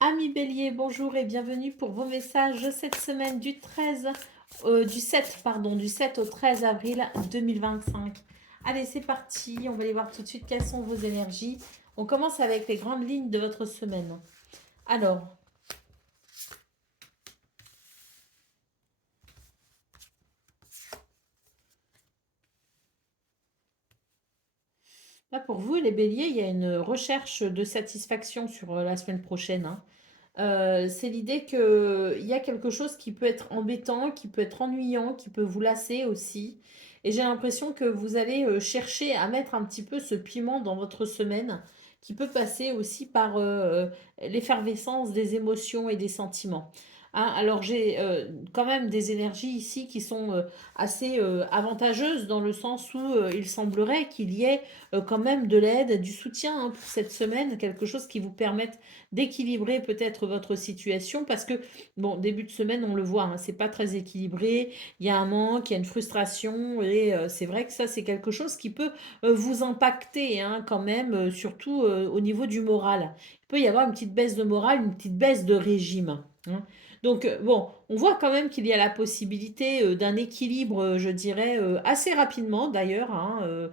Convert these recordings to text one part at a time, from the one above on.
Amis Bélier, bonjour et bienvenue pour vos messages cette semaine du 7 au 13 avril 2025. Allez, c'est parti, on va aller voir tout de suite quelles sont vos énergies. On commence avec les grandes lignes de votre semaine. Alors, là pour vous les Béliers, il y a une recherche de satisfaction sur la semaine prochaine, hein. C'est l'idée qu'il y a quelque chose qui peut être embêtant, qui peut être ennuyant, qui peut vous lasser aussi. Et j'ai l'impression que vous allez chercher à mettre un petit peu ce piment dans votre semaine, qui peut passer aussi par l'effervescence des émotions et des sentiments. Hein, alors j'ai quand même des énergies ici qui sont assez avantageuses dans le sens où il semblerait qu'il y ait quand même de l'aide, du soutien, hein, pour cette semaine, quelque chose qui vous permette d'équilibrer peut-être votre situation parce que, bon, début de semaine, on le voit, hein, c'est pas très équilibré, il y a un manque, il y a une frustration et c'est vrai que ça, c'est quelque chose qui peut vous impacter, hein, quand même, surtout au niveau du moral. Il peut y avoir une petite baisse de morale, une petite baisse de régime, hein. Donc, bon, on voit quand même qu'il y a la possibilité d'un équilibre, je dirais, assez rapidement d'ailleurs, hein,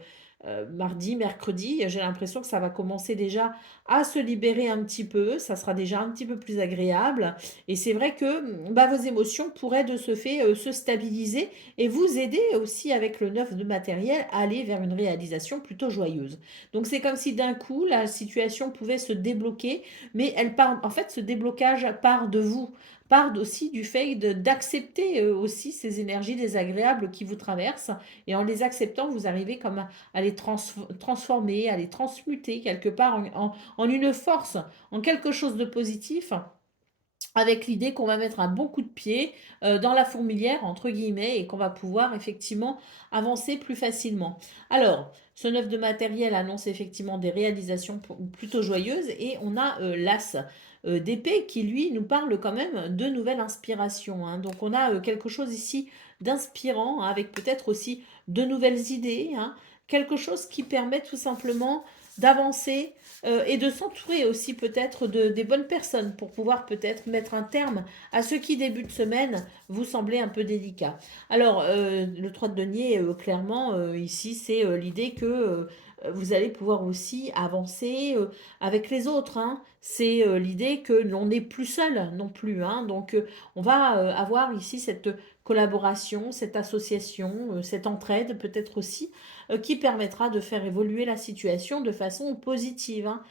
mardi, mercredi. J'ai l'impression que ça va commencer déjà à se libérer un petit peu, ça sera déjà un petit peu plus agréable. Et c'est vrai que bah, vos émotions pourraient de ce fait se stabiliser et vous aider aussi avec le neuf de matériel à aller vers une réalisation plutôt joyeuse. Donc c'est comme si d'un coup la situation pouvait se débloquer, mais elle part, en fait ce déblocage part de vous, part aussi du fait d'accepter aussi ces énergies désagréables qui vous traversent et en les acceptant vous arrivez comme à les transformer, à les transmuter quelque part en une force, en quelque chose de positif, avec l'idée qu'on va mettre un bon coup de pied dans la fourmilière, entre guillemets, et qu'on va pouvoir effectivement avancer plus facilement. Alors, ce neuf de matériel annonce effectivement des réalisations plutôt joyeuses, et on a l'as d'épée qui, lui, nous parle quand même de nouvelles inspirations, hein. Donc, on a quelque chose ici d'inspirant, hein, avec peut-être aussi de nouvelles idées, hein, quelque chose qui permet tout simplement d'avancer et de s'entourer aussi peut-être des bonnes personnes pour pouvoir peut-être mettre un terme à ce qui début de semaine vous semblait un peu délicat. Alors, le 3 de denier, clairement, ici, c'est l'idée que vous allez pouvoir aussi avancer avec les autres, hein. C'est l'idée que l'on n'est plus seul non plus, hein. Donc, on va avoir ici cette collaboration, cette association, cette entraide peut-être aussi qui permettra de faire évoluer la situation de façon positive, hein.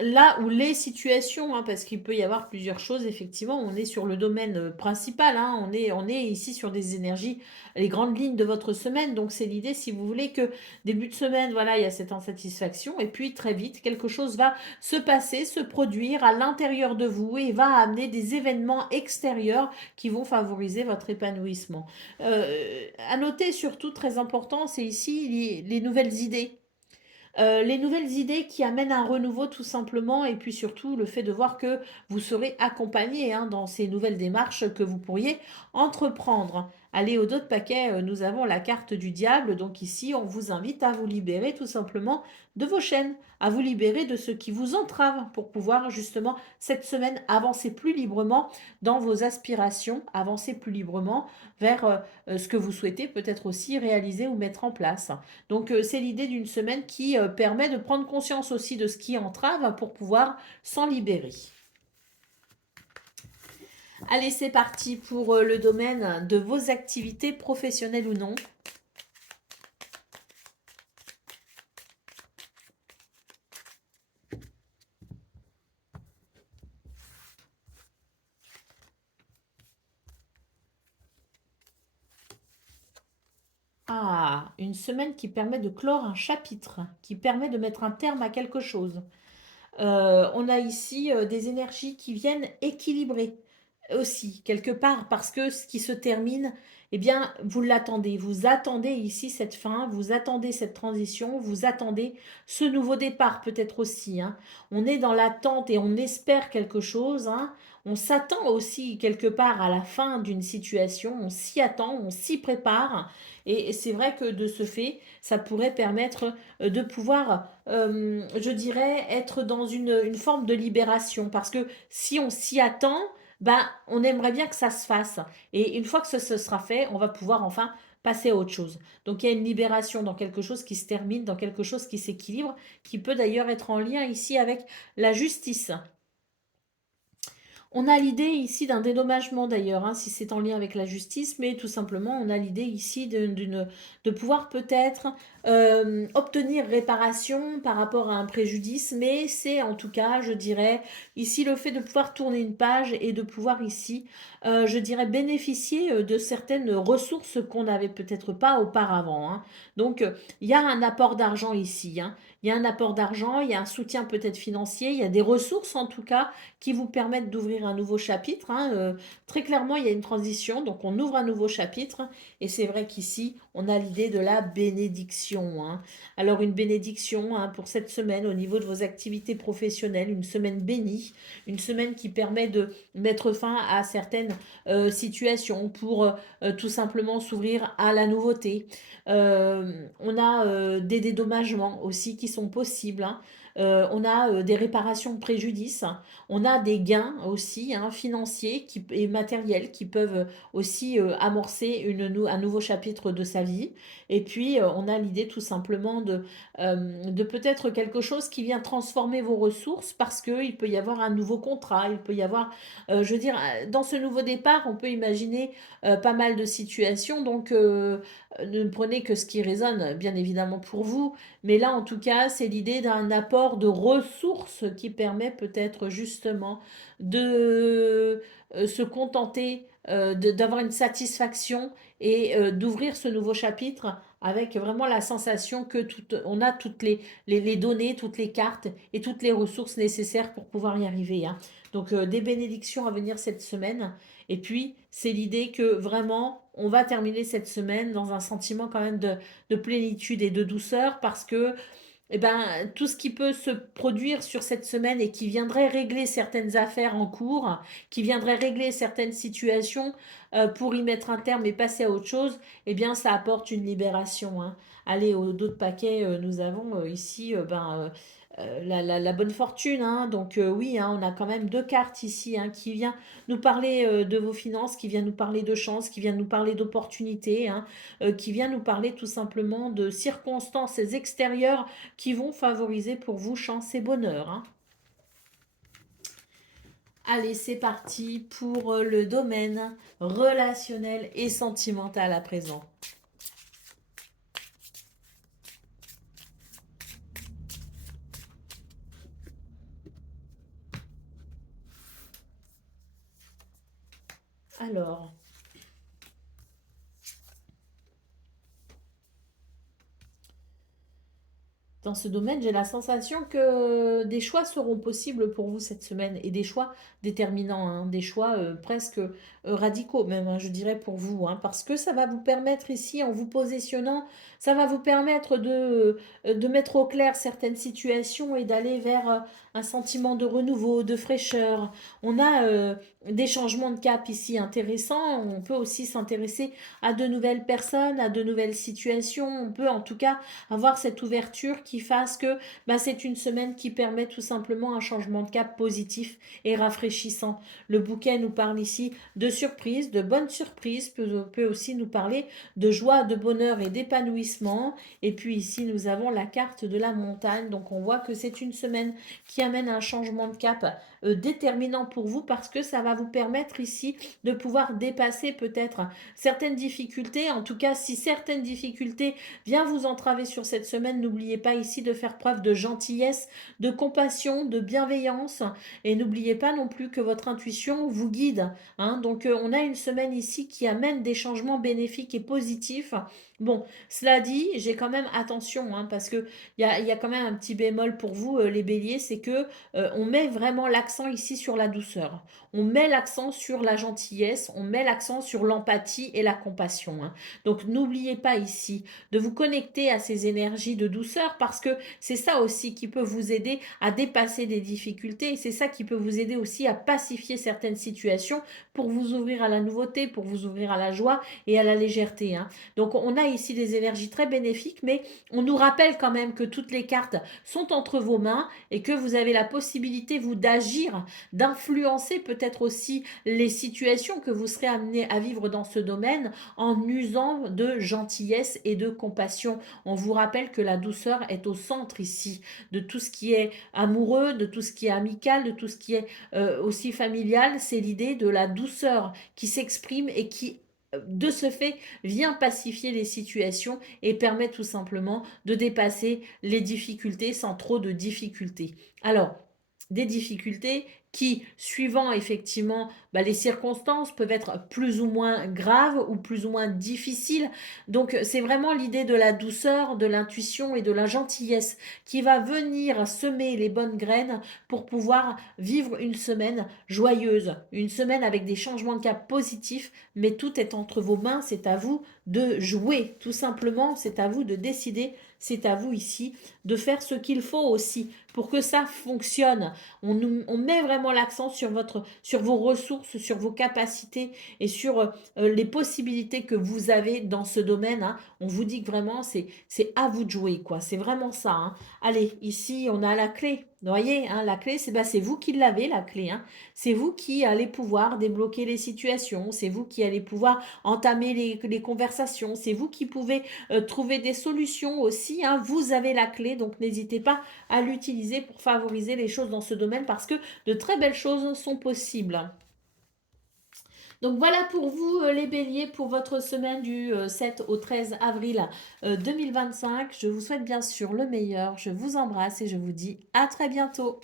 Là où les situations, hein, parce qu'il peut y avoir plusieurs choses, effectivement, on est sur le domaine principal, hein, on est ici sur des énergies, les grandes lignes de votre semaine, donc c'est l'idée, si vous voulez, que début de semaine, voilà, il y a cette insatisfaction, et puis très vite, quelque chose va se passer, se produire à l'intérieur de vous, et va amener des événements extérieurs qui vont favoriser votre épanouissement. À noter surtout, très important, c'est ici les nouvelles idées. Les nouvelles idées qui amènent un renouveau tout simplement et puis surtout le fait de voir que vous serez accompagné, hein, dans ces nouvelles démarches que vous pourriez entreprendre. Allez au dos de paquet, nous avons la carte du diable, donc ici on vous invite à vous libérer tout simplement de vos chaînes, à vous libérer de ce qui vous entrave pour pouvoir justement cette semaine avancer plus librement dans vos aspirations, avancer plus librement vers ce que vous souhaitez peut-être aussi réaliser ou mettre en place. Donc c'est l'idée d'une semaine qui permet de prendre conscience aussi de ce qui entrave pour pouvoir s'en libérer. Allez, c'est parti pour le domaine de vos activités professionnelles ou non. Ah, une semaine qui permet de clore un chapitre, qui permet de mettre un terme à quelque chose. On a ici des énergies qui viennent équilibrer. Aussi, quelque part, parce que ce qui se termine, eh bien, vous l'attendez. Vous attendez ici cette fin, vous attendez cette transition, vous attendez ce nouveau départ peut-être aussi, hein. On est dans l'attente et on espère quelque chose, hein. On s'attend aussi quelque part à la fin d'une situation, on s'y attend, on s'y prépare. Et c'est vrai que de ce fait, ça pourrait permettre de pouvoir, je dirais, être dans une forme de libération. Parce que si on s'y attend, ben, on aimerait bien que ça se fasse. Et une fois que ce sera fait, on va pouvoir enfin passer à autre chose. Donc il y a une libération dans quelque chose qui se termine, dans quelque chose qui s'équilibre, qui peut d'ailleurs être en lien ici avec la justice. On a l'idée ici d'un dédommagement d'ailleurs, hein, si c'est en lien avec la justice, mais tout simplement on a l'idée ici de pouvoir peut-être obtenir réparation par rapport à un préjudice, mais c'est en tout cas, je dirais, ici le fait de pouvoir tourner une page et de pouvoir ici, je dirais, bénéficier de certaines ressources qu'on n'avait peut-être pas auparavant, hein. Donc il y a un apport d'argent ici, hein. Il y a un apport d'argent, il y a un soutien peut-être financier, il y a des ressources en tout cas qui vous permettent d'ouvrir un nouveau chapitre, hein. Très clairement, il y a une transition, donc on ouvre un nouveau chapitre. Et c'est vrai qu'ici, on a l'idée de la bénédiction, hein. Alors une bénédiction, hein, pour cette semaine au niveau de vos activités professionnelles, une semaine bénie, une semaine qui permet de mettre fin à certaines situations pour tout simplement s'ouvrir à la nouveauté. On a des dédommagements aussi qui sont possibles, hein. On a des réparations de préjudices, on a des gains aussi, hein, financiers et matériels qui peuvent aussi amorcer un nouveau chapitre de sa vie. Et puis, on a l'idée tout simplement de peut-être quelque chose qui vient transformer vos ressources parce qu'il peut y avoir un nouveau contrat, il peut y avoir, je veux dire, dans ce nouveau départ, on peut imaginer pas mal de situations. Donc, ne prenez que ce qui résonne, bien évidemment, pour vous. Mais là, en tout cas, c'est l'idée d'un apport de ressources qui permet peut-être justement de se contenter, d'avoir une satisfaction et d'ouvrir ce nouveau chapitre avec vraiment la sensation que on a toutes les données, toutes les cartes et toutes les ressources nécessaires pour pouvoir y arriver, hein. Donc des bénédictions à venir cette semaine. Et puis, c'est l'idée que vraiment, on va terminer cette semaine dans un sentiment quand même de plénitude et de douceur parce que eh ben, tout ce qui peut se produire sur cette semaine et qui viendrait régler certaines affaires en cours, qui viendrait régler certaines situations pour y mettre un terme et passer à autre chose, eh bien, ça apporte une libération, hein. Allez, au dos de paquet, nous avons ici la bonne fortune, hein. Donc oui, hein, on a quand même deux cartes ici, hein, qui vient nous parler de vos finances, qui vient nous parler de chance, qui vient nous parler d'opportunités, hein, qui vient nous parler tout simplement de circonstances extérieures qui vont favoriser pour vous chance et bonheur, hein. Allez, c'est parti pour le domaine relationnel et sentimental à présent. Alors, dans ce domaine, j'ai la sensation que des choix seront possibles pour vous cette semaine et des choix déterminants, hein, des choix presque radicaux même, hein, je dirais pour vous, hein, parce que ça va vous permettre ici, en vous positionnant, ça va vous permettre de mettre au clair certaines situations et d'aller vers un sentiment de renouveau, de fraîcheur. On a des changements de cap ici intéressants, on peut aussi s'intéresser à de nouvelles personnes, à de nouvelles situations, on peut en tout cas avoir cette ouverture qui fasse que bah, c'est une semaine qui permet tout simplement un changement de cap positif et rafraîchissant. Le bouquet nous parle ici de surprises, de bonnes surprises, peut aussi nous parler de joie, de bonheur et d'épanouissement. Et puis ici, nous avons la carte de la montagne. Donc on voit que c'est une semaine qui amène un changement de cap déterminant pour vous parce que ça va vous permettre ici de pouvoir dépasser peut-être certaines difficultés. En tout cas, si certaines difficultés viennent vous entraver sur cette semaine, n'oubliez pas ici de faire preuve de gentillesse, de compassion, de bienveillance et n'oubliez pas non plus que votre intuition vous guide, hein. Donc on a une semaine ici qui amène des changements bénéfiques et positifs. Bon, cela dit, j'ai quand même attention, hein, parce que il y a quand même un petit bémol pour vous, les béliers, c'est que on met vraiment l'accent l'accent ici sur la douceur. On met l'accent sur la gentillesse, on met l'accent sur l'empathie et la compassion, hein. Donc n'oubliez pas ici de vous connecter à ces énergies de douceur parce que c'est ça aussi qui peut vous aider à dépasser des difficultés et c'est ça qui peut vous aider aussi à pacifier certaines situations pour vous ouvrir à la nouveauté, pour vous ouvrir à la joie et à la légèreté, hein. Donc on a ici des énergies très bénéfiques, mais on nous rappelle quand même que toutes les cartes sont entre vos mains et que vous avez la possibilité, vous, d'agir, d'influencer peut-être aussi les situations que vous serez amené à vivre dans ce domaine en usant de gentillesse et de compassion. On vous rappelle que la douceur est au centre ici de tout ce qui est amoureux, de tout ce qui est amical, de tout ce qui est aussi familial. C'est l'idée de la douceur qui s'exprime et qui de ce fait, vient pacifier les situations et permet tout simplement de dépasser les difficultés sans trop de difficultés. Alors, des difficultés qui, suivant effectivement les circonstances, peuvent être plus ou moins graves ou plus ou moins difficiles. Donc, c'est vraiment l'idée de la douceur, de l'intuition et de la gentillesse qui va venir semer les bonnes graines pour pouvoir vivre une semaine joyeuse, une semaine avec des changements de cap positifs, mais tout est entre vos mains, c'est à vous de jouer, tout simplement, c'est à vous de décider, c'est à vous ici de faire ce qu'il faut aussi pour que ça fonctionne. On met vraiment l'accent sur vos ressources, sur vos capacités et sur les possibilités que vous avez dans ce domaine, hein. On vous dit que vraiment, c'est à vous de jouer, quoi. C'est vraiment ça, hein. Allez, ici, on a la clé. Vous voyez, hein, la clé, c'est vous qui l'avez, la clé, hein. C'est vous qui allez pouvoir débloquer les situations, c'est vous qui allez pouvoir entamer les conversations, c'est vous qui pouvez trouver des solutions aussi, hein. Vous avez la clé, donc n'hésitez pas à l'utiliser pour favoriser les choses dans ce domaine parce que de très belles choses sont possibles. Donc voilà pour vous les béliers pour votre semaine du 7 au 13 avril 2025. Je vous souhaite bien sûr le meilleur. Je vous embrasse et je vous dis à très bientôt.